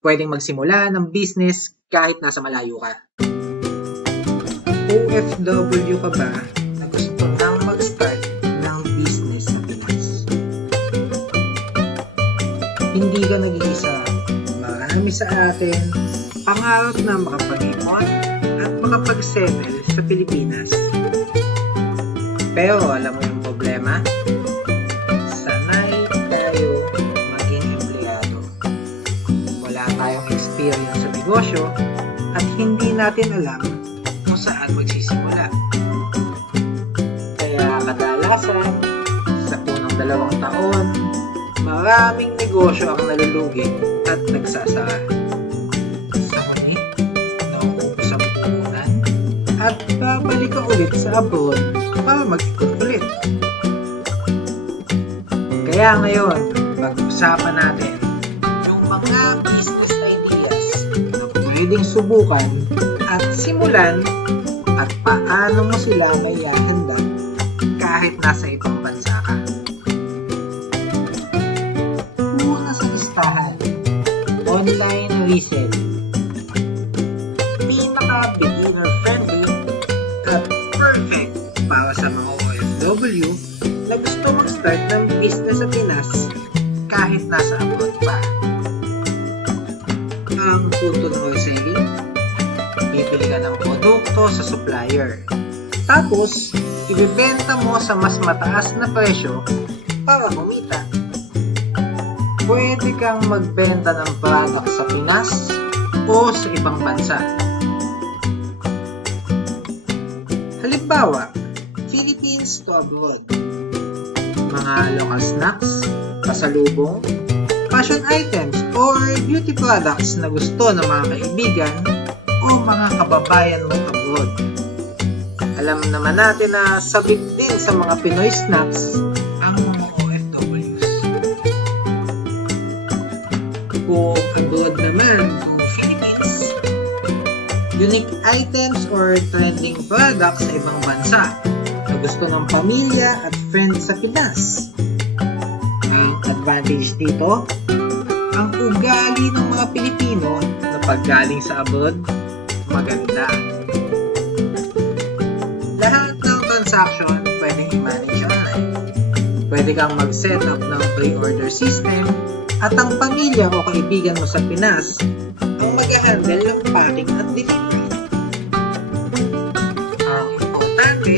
pwedeng magsimula ng business kahit nasa malayo ka. OFW ka ba na gusto nang mag-start ng business sa Pinas? Hindi ka nag-iisa. Marami sa atin pangarap na makapag-ipon at makapag-settle sa Pilipinas. Pero alam mo yung problema? Sanay tayo maging empleyado. Wala tayong experience sa negosyo at hindi natin alam kung saan magsisimula. Kaya kadalasan, sa unang 2 taon, maraming negosyo ang nalulugi at nagsasara. Sa huli, nauubos ang puhunan at babalik ka ulit sa abroad para mag-ikot ulit. Kaya ngayon, pag-usapan natin yung mga business ideas na pwedeng subukan at simulan at paano mo sila maihahandog kahit nasa ibang bansa ka. Una sa listahan, online reselling. Pinaka-beginner friendly at perfect para sa mga OFW na gusto mag-start ng business sa Pinas kahit nasa abroad pa. Ang punto ng reselling, bibili ka ng produkto sa supplier. Tapos, ibibenta mo sa mas mataas na presyo para kumita. Pwede kang magbenta ng product sa Pinas o sa ibang bansa. Halimbawa, Philippines to abroad. Mga local snacks, pasalubong, fashion items, or beauty products na gusto ng mga kaibigan o mga kababayan mo abroad. Alam naman natin na sabik din sa mga Pinoy snacks ang mga OFWs. Kung abroad naman to Philippines, unique items or trending products sa ibang bansa na gusto ng pamilya at friends sa Pinas. Ang advantage dito, ang ugali ng mga Pilipino na paggaling sa abroad, maganda. Lahat ng transaction pwedeng i-manage online. Pwede kang mag-set up ng pre-order system at ang pamilya o kaibigan mo sa Pinas ang mag-handle ng packing at delivery. Ang importante,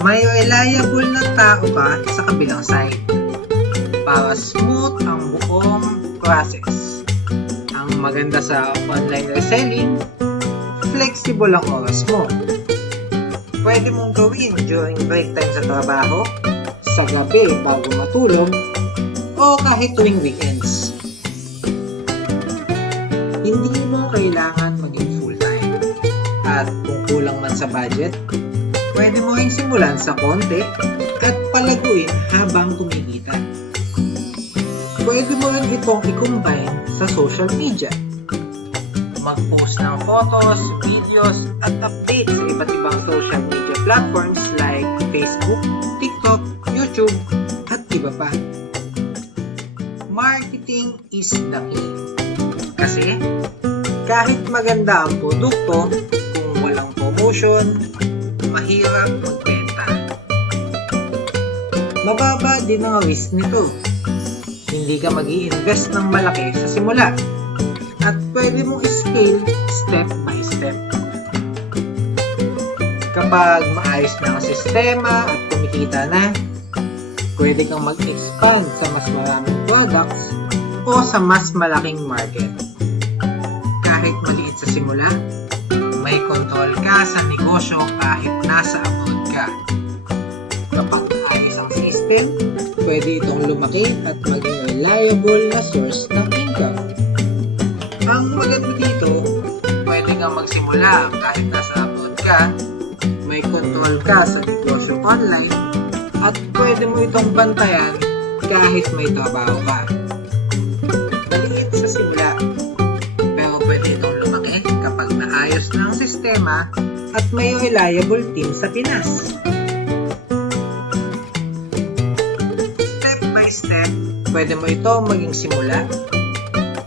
may reliable na tao ka sa kabilang side para smooth ang buong process. Ang maganda sa online reselling, flexible ang oras mo. Pwede mong gawin during break time sa trabaho, sa gabi bago matulog, o kahit tuwing weekends. Hindi mo kailangan maging full-time. At kung kulang man sa budget, pwede mo rin simulan sa konti at palaguin habang kumikita. Pwede mo rin itong i-combine sa social media. Mag-post ng photos, videos, at updates sa iba't ibang social media platforms like Facebook, TikTok, YouTube, at iba pa. Marketing is the key. Kasi, kahit maganda ang produkto, kung walang promotion, mahirap magbenta. Mababa din ang risk nito. Hindi ka mag-i-invest ng malaki sa simula. At pwede mong i-scale step by step. Kapag maayos na ang sistema at kumikita na, pwede kang mag-expand sa mas maraming products o sa mas malaking market. Kahit maliit sa simula, may control ka sa negosyo kahit nasa abroad ka. Kapag maayos ang system, pwede itong lumaki at maging reliable na source ng income. Ang maganda dito, pwede kang magsimula kahit nasa abroad ka, may control ka sa negosyo online, at pwede mo itong bantayan kahit may trabaho ka. Maliit sa simula, pero pwede itong lumaki kapag naayos na ang sistema at may reliable team sa Pinas. Step by step, pwede mo ito maging simula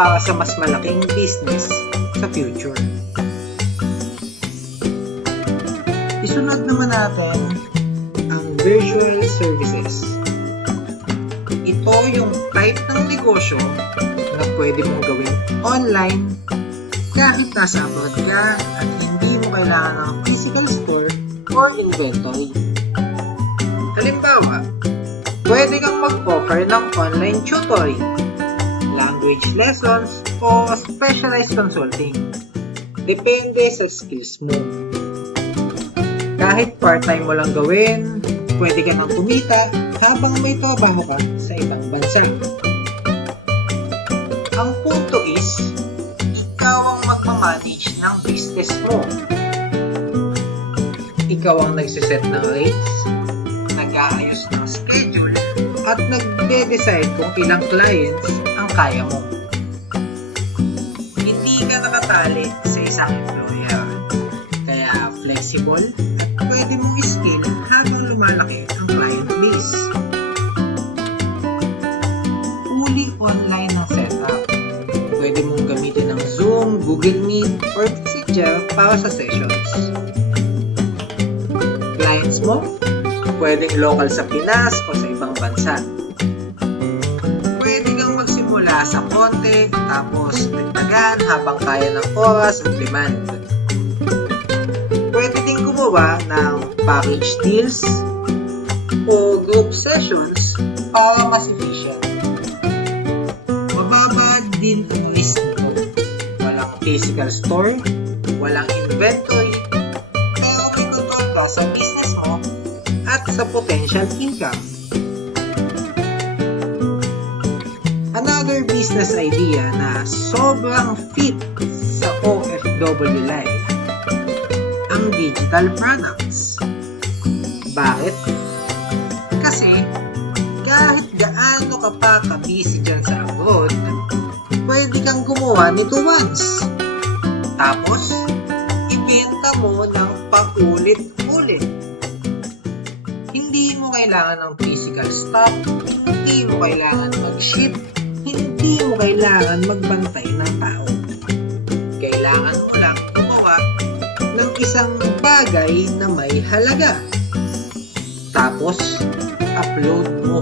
para sa mas malaking business sa future. Isunod naman natin ang virtual services. Ito yung type ng negosyo na pwede mong gawin online kahit nasa abroad ka at hindi mo kailangan ng physical store or inventory. Halimbawa, pwede kang mag-offer ng online tutoring, language lessons, o specialized consulting. Depende sa skills mo. Kahit part-time mo lang gawin, pwede ka nang kumita habang may trabaho ka sa ibang bansa. Ang punto is, ikaw ang magmamanage ng business mo. Ikaw ang nagsiset ng rates, nag-aayos ng schedule, at nagde-decide kung ilang clients ang kaya mo. Hindi ka nakatali sa isang employer, kaya flexible at pwede mong i-scale habang lumalaki ang client base. Fully online ang setup. Pwede mong gamitin ng Zoom, Google Meet, or Messenger para sa sessions. Clients mo, pwedeng local sa Pinas o sa ibang bansa. Pwede kang magsimula sa konti, tapos dagdagan habang kaya ng oras at demand. Pwede ding gumawa ng package deals o group sessions para mas efficient. Mababa din ang risk mo. Walang physical store, walang inventory, pero may control ka sa business mo at sa potential income. Another business idea na sobrang fit sa OFW life, ang digital products. Bakit? Kasi kahit gaano ka pa ka-busy dyan sa abroad, pwede kang gumawa nito once. Tapos, ibenta mo ng paulit-ulit. Hindi mo kailangan ng physical stock, hindi mo kailangan mag-ship, hindi mo kailangan magbantay ng tao. Kailangan mo lang gumawa ng isang bagay na may halaga. Tapos, upload mo.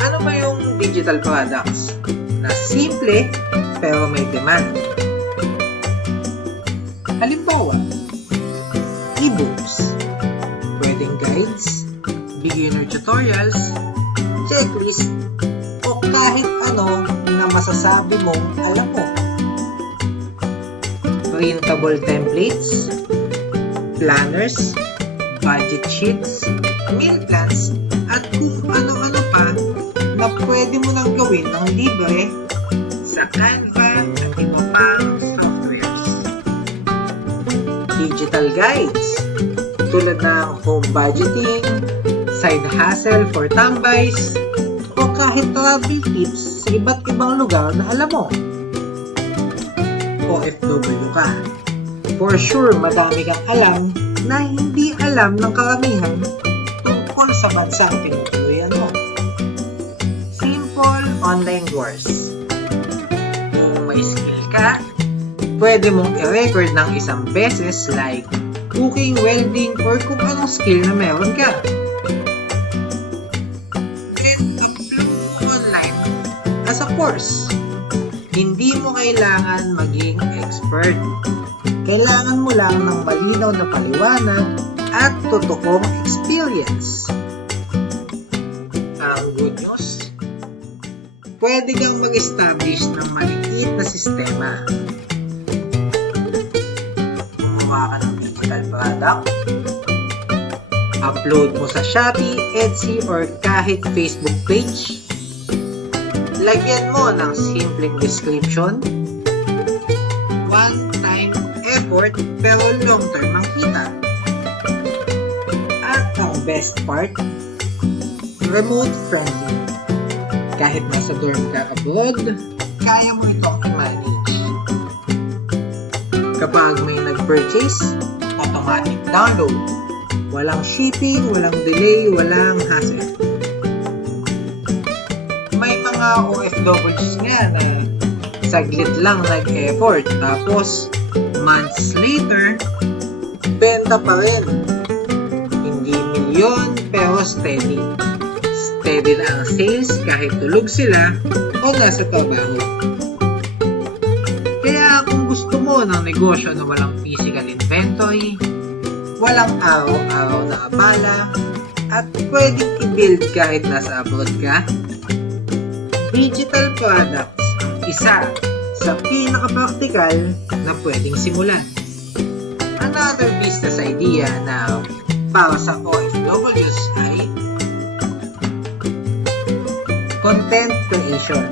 Ano ba yung digital products na simple pero may demand? Halimbawa, e-books, pwedeng guides, beginner tutorials, checklist, o kahit ano na masasabi mong alam mo. Printable templates, planners, budget sheets, meal plans, at kung ano-ano pa na pwede mo nang gawin ng libre sa Canva at iba pang softwares. Digital guides tulad ng home budgeting, side hustle for tambays, o kahit travel tips sa iba't ibang lugar na alam mo. OFW ka. For sure, madami kang alam na hindi alam ng karamihan tungkol sa bansang pinutuluyan mo. Simple online course. Kung may skill ka, pwede mong i-record ng isang beses like cooking, welding, or kung anong skill na meron ka. Then, upload online as a course. Hindi mo kailangan maging expert. Kailangan mo lang ng malinaw na paliwanag at totoong experience. Ang good news, pwede kang mag-establish ng maliit na sistema. Gumawa ka ng digital product, upload mo sa Shopee, Etsy, or kahit Facebook page. Lagyan mo ng simpleng description, one-time effort pero long-term ang kita. At ang best part, remote friendly. Kahit nasa dorm ka abroad, kaya mo itong i-manage. Kapag may nag-purchase, automatic download. Walang shipping, walang delay, walang hassle. May mga OFWs nga na saglit lang nag-effort tapos months later, benta pa rin. Hindi milyon pero steady. Steady na ang sales kahit tulog sila o nasa trabaho. Kaya kung gusto mo ng negosyo na walang physical inventory, walang araw-araw na abala, at pwedeng i-build kahit nasa abroad ka, digital products ang isa sa pinaka-practical na pwedeng simulan. Another business idea na para sa OFWs ay content creation.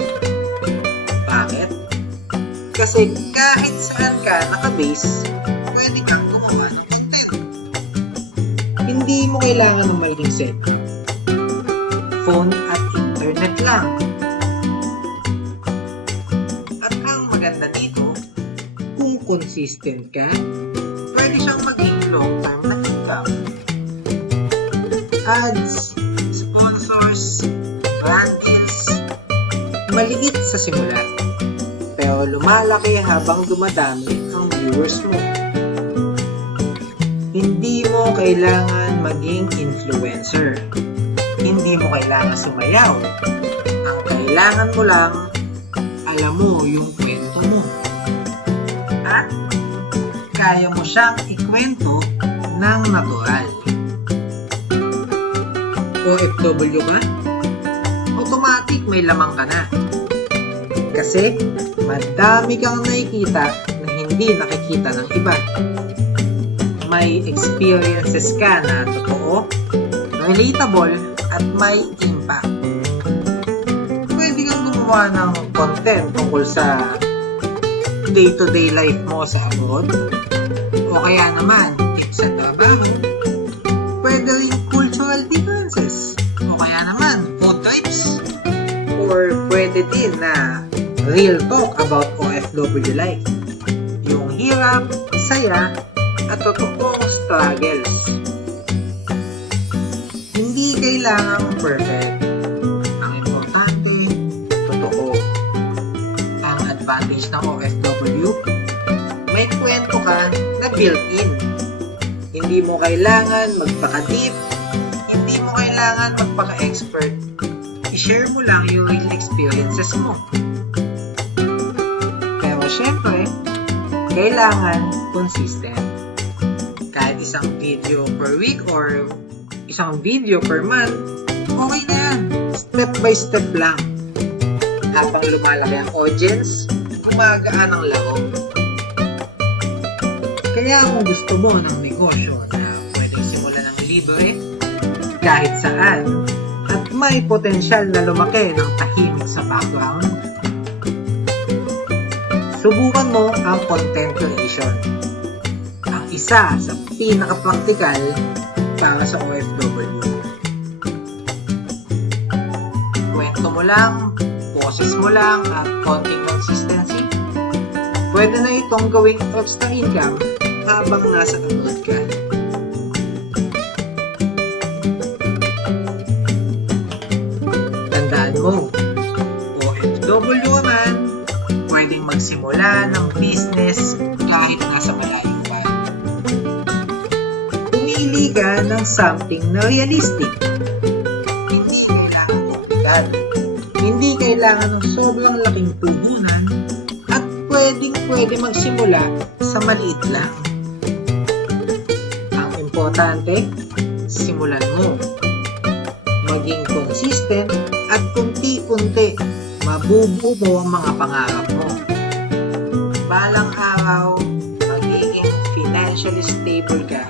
Bakit? Kasi kahit saan ka nakabase, pwede kang gumawa ng content. Hindi mo kailangan ng malaking set. Phone at internet lang. At ang maganda dito, kung consistent ka, pwede siyang maging long-term na income. Ads, sponsors, brand deals, maliit sa simula, pero lumalaki habang dumadami ang viewers mo. Hindi mo kailangan maging influencer. Hindi mo kailangan sumayaw. Ang kailangan mo lang, alam mo yung kwento mo. At kaya mo siyang ikwento ng natural. OFW ka? Automatic may lamang ka na. Kasi madami kang nakikita na hindi nakikita ng iba. May experiences ka na totoo, relatable, at may impact. Pwede kang gumawa ng content tungkol sa day-to-day life mo sa abroad, o kaya naman tips sa trabaho. Pwede rin cultural differences, o kaya naman food types, or pwede din na real talk about OFW life. Yung hirap, saya, at totoong struggles. Hindi kailangang perfect. Ang importante, totoo. Ang advantage ng OFW, may kwento ka na built-in. Hindi mo kailangan magpaka-deep, hindi mo kailangan magpaka-expert. I-share mo lang yung real experiences mo. Pero syempre, kailangan consistent. Kahit isang video per week or isang video per month, okay na yan. Step by step lang. Habang lumalaki ang audience, gumagaan ang laro. Kaya kung gusto mo ng negosyo na pwedeng simulan ng libre, kahit saan, at may potensyal na lumaki ng tahimik sa background, subukan mo ang content creation. Ang isa sa pinaka-practical para sa OFW. Kwento mo lang, boses mo lang, at konting consistency. Pwede na itong gawing extra income habang nasa abroad ka. Tandaan mo, OFW man, pwedeng magsimula ng business kahit nasa malayo pa. Pumili ka ng something na realistic. Hindi kailangan komplikat. Hindi kailangan ng sobrang laking puhunan at pwede magsimula sa maliit lang. Ang importante, simulan mo. Maging consistent at kunti-kunti mabubuo mo ang mga pangarap mo. Balang araw, magiging financially stable ka